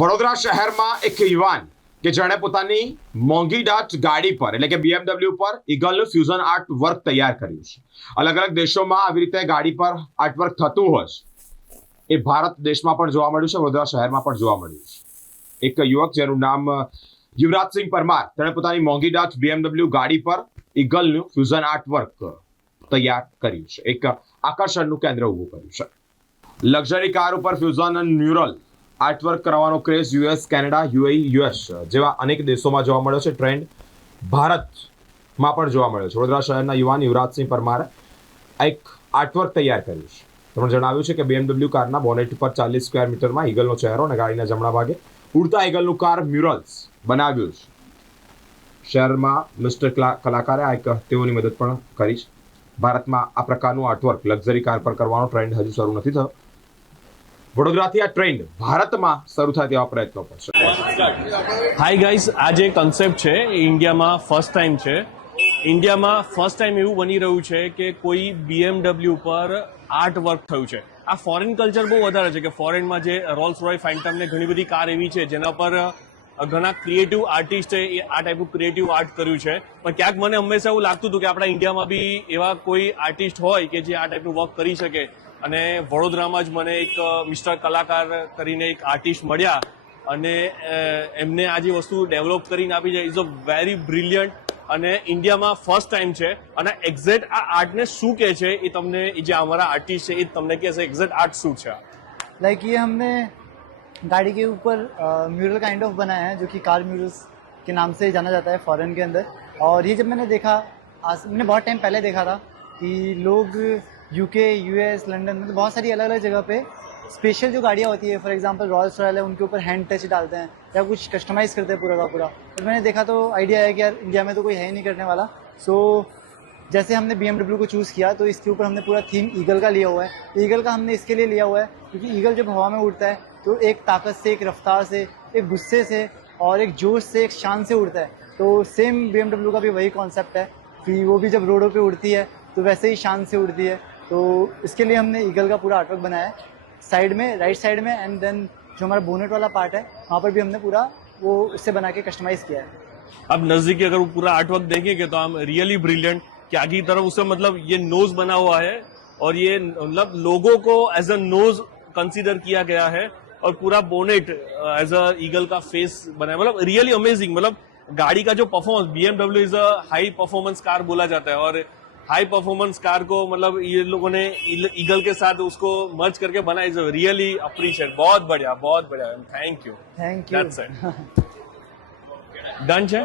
વડોદરા શહેરમાં એક યુવાન કે જેણે પોતાની મોંઘી ડાટ ગાડી પર એટલે કે બીએમડબલ્યુ પર ઈગલનું ફ્યુઝન આર્ટ વર્ક તૈયાર કર્યું છે. અલગ અલગ દેશોમાં આવી રીતે ગાડી પર આર્ટવર્ક થતું હોય છે. એ ભારત દેશમાં પણ જોવા મળ્યું છે, વડોદરા શહેરમાં પણ જોવા મળ્યું છે. એક યુવક જેનું નામ યુવરાજસિંહ પરમાર, તેણે પોતાની મોંઘી ડાટ BMW ગાડી પર ઈગલનું ફ્યુઝન આર્ટ વર્ક તૈયાર કર્યું છે. એક આકર્ષણનું કેન્દ્ર ઊભું કર્યું છે. લક્ઝરી કાર ઉપર ફ્યુઝન અને ન્યુરલ આર્ટવર્ક કરવાનો craze US, Canada, UAE, US, જેવા અનેક દેશોમાં જોવા મળ્યો છે. ટ્રેન્ડ ભારતમાં પણ જોવા મળ્યો છે. વડોદરા શહેરના યુવાન યુવરાજસિંહ પરમારે એક આર્ટવર્ક તૈયાર કર્યું છે. તેમણે જણાવ્યું છે કે BMW કારના બોનેટ પર ચાલીસ સ્ક્વેર મીટરમાં ઈગલનો ચહેરો અને ગાડીના જમણા ભાગે ઉડતા ઈગલનું કાર મ્યુરલ્સ બનાવ્યું છે. શહેરમાં મિસ્ટર કલાકારે આ એક તેઓની મદદ પણ કરી છે. ભારતમાં આ પ્રકારનું આર્ટવર્ક લક્ઝરી કાર પર કરવાનો ટ્રેન્ડ હજુ શરૂ નથી થયો. વડોદરાથી આ ટ્રેન્ડ ભારતમાં શરૂ થાય તેવા પ્રયત્નો કરશે હાય ગાઈઝ આ જે કન્સેપ્ટ છે, એ ઇન્ડિયામાં ફર્સ્ટ ટાઈમ છે. ઇન્ડિયામાં ફર્સ્ટ ટાઈમ એવું બની રહ્યું છે કે કોઈ બીએમડબલ્યુ પર આર્ટ વર્ક થયું છે. આ ફોરેન કલ્ચર બહુ વધારે છે કે ફોરેનમાં જે રોલ્સ રોય ફેન્ટમને ઘણી બધી કાર એવી છે, જેના પર ઘણા ક્રિએટિવ આર્ટિસ્ટે આ ટાઈપનું ક્રિએટિવ આર્ટ કર્યું છે. પણ ક્યાંક મને હંમેશા એવું લાગતું હતું કે આપણા ઇન્ડિયામાં બી એવા કોઈ આર્ટિસ્ટ હોય કે જે આ ટાઈપનું વર્ક કરી શકે. અને વડોદરામાં જ મને એક મિસ્ટર કલાકાર કરીને એક આર્ટિસ્ટ મળ્યા. અને એમને આ જે વસ્તુ ડેવલપ કરીને આપી છે ઇઝ અ વેરી બ્રિલિયન્ટ અને ઇન્ડિયામાં ફર્સ્ટ ટાઈમ છે. અને એક્ઝેક્ટ આ આર્ટને શું કહે છે એ તમને જે અમારા આર્ટિસ્ટ છે, એ તમને કહેશે એક્ઝેક્ટ આર્ટ શું છે લાઈક એ અમને गाड़ी के ऊपर म्यूरल काइंड ऑफ़ बनाया है जो कि कार म्यूरल्स के नाम से जाना जाता है फॉरेन के अंदर। और ये जब मैंने देखा आज मैंने बहुत टाइम पहले देखा था कि लोग यूके यूएस लंदन मतलब बहुत सारी अलग अलग जगह पे स्पेशल जो गाड़ियाँ होती है फॉर एग्जांपल रॉयल्स रॉयल है उनके ऊपर हैंड टच डालते हैं या कुछ कस्टमाइज करते हैं पूरा का पूरा। तो मैंने देखा तो आइडिया है कि यार इंडिया में तो कोई है ही नहीं करने वाला। सो so, जैसे हमने BMW को चूज़ किया तो इसके ऊपर हमने पूरा थीम ईगल का लिया हुआ है। ईगल का हमने इसके लिए लिया हुआ है क्योंकि ईगल जब हवा में उड़ता है तो एक ताकत से, एक रफ्तार से, एक गुस्से से और एक जोश से, एक शान से उड़ता है। तो सेम बी का भी वही कॉन्सेप्ट है कि वो भी जब रोडों पे उड़ती है तो वैसे ही शान से उड़ती है। तो इसके लिए हमने ईगल का पूरा आर्टवर्क बनाया है। साइड में राइट साइड में एंड देन जो हमारा बोनेट वाला पार्ट है, वहाँ पर भी हमने पूरा वो उससे बना के कस्टमाइज किया है। अब नजदीकी अगर वो पूरा आर्टवर्क देखेंगे तो हम रियली ब्रिलियंट कि आगे की तरफ़ उससे मतलब ये नोज़ बना हुआ है और ये मतलब लोगों को एज अ नोज़ कंसीडर किया गया है। और पूरा बोनेट एज अ ईगल का फेस बनाया। मतलब रियली अमेजिंग मतलब गाड़ी का जो performance BMW is a high performance car बोला जाता है। और हाई परफॉर्मेंस कार को मतलब ये लोगों ने ईगल के साथ उसको मर्ज करके बना इज़ रियली अप्रिशिएट बहुत बढ़िया बहुत बढ़िया। Thank you thank you done है